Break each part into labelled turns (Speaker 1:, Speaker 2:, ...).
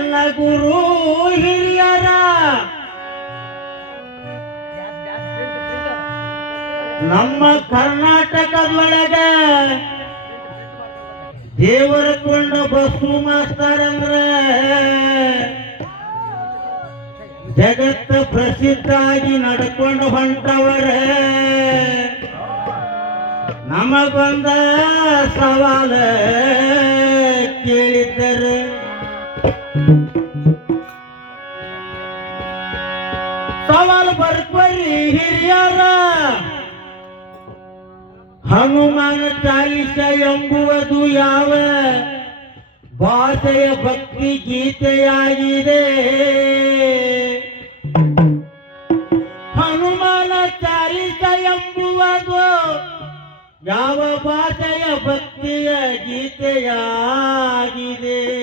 Speaker 1: ನನ್ನ ಗುರು ಹಿರಿಯರ. ನಮ್ಮ ಕರ್ನಾಟಕದೊಳಗ ದೇವರ ಕೊಂಡ ಬಸ್ಸು ಮಾಸ್ತಾರಂದ್ರ ಜಗತ್ತ ಪ್ರಸಿದ್ಧ ಆಗಿ ನಡ್ಕೊಂಡು ಹೊಂಟವರ. ನಮಗೊಂದ ಸವಾಲ ಕೇಳಿದ್ದರು. ಸವಾಲು ಬರ್ಕೊರಿ ಹಿರಿಯರ. ಹನುಮಾನ ಚಾಲಿಸ ಎಂಬುವುದು ಯಾವ ಭಾಷೆಯ ಭಕ್ತಿ ಗೀತೆಯಾಗಿದೆ? ಹನುಮಾನ ಚಾಲಿಸ ಎಂಬುವುದು ಯಾವ ಭಾಷೆಯ ಭಕ್ತಿಯ ಗೀತೆಯಾಗಿದೆ?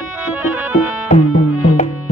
Speaker 1: Thank you.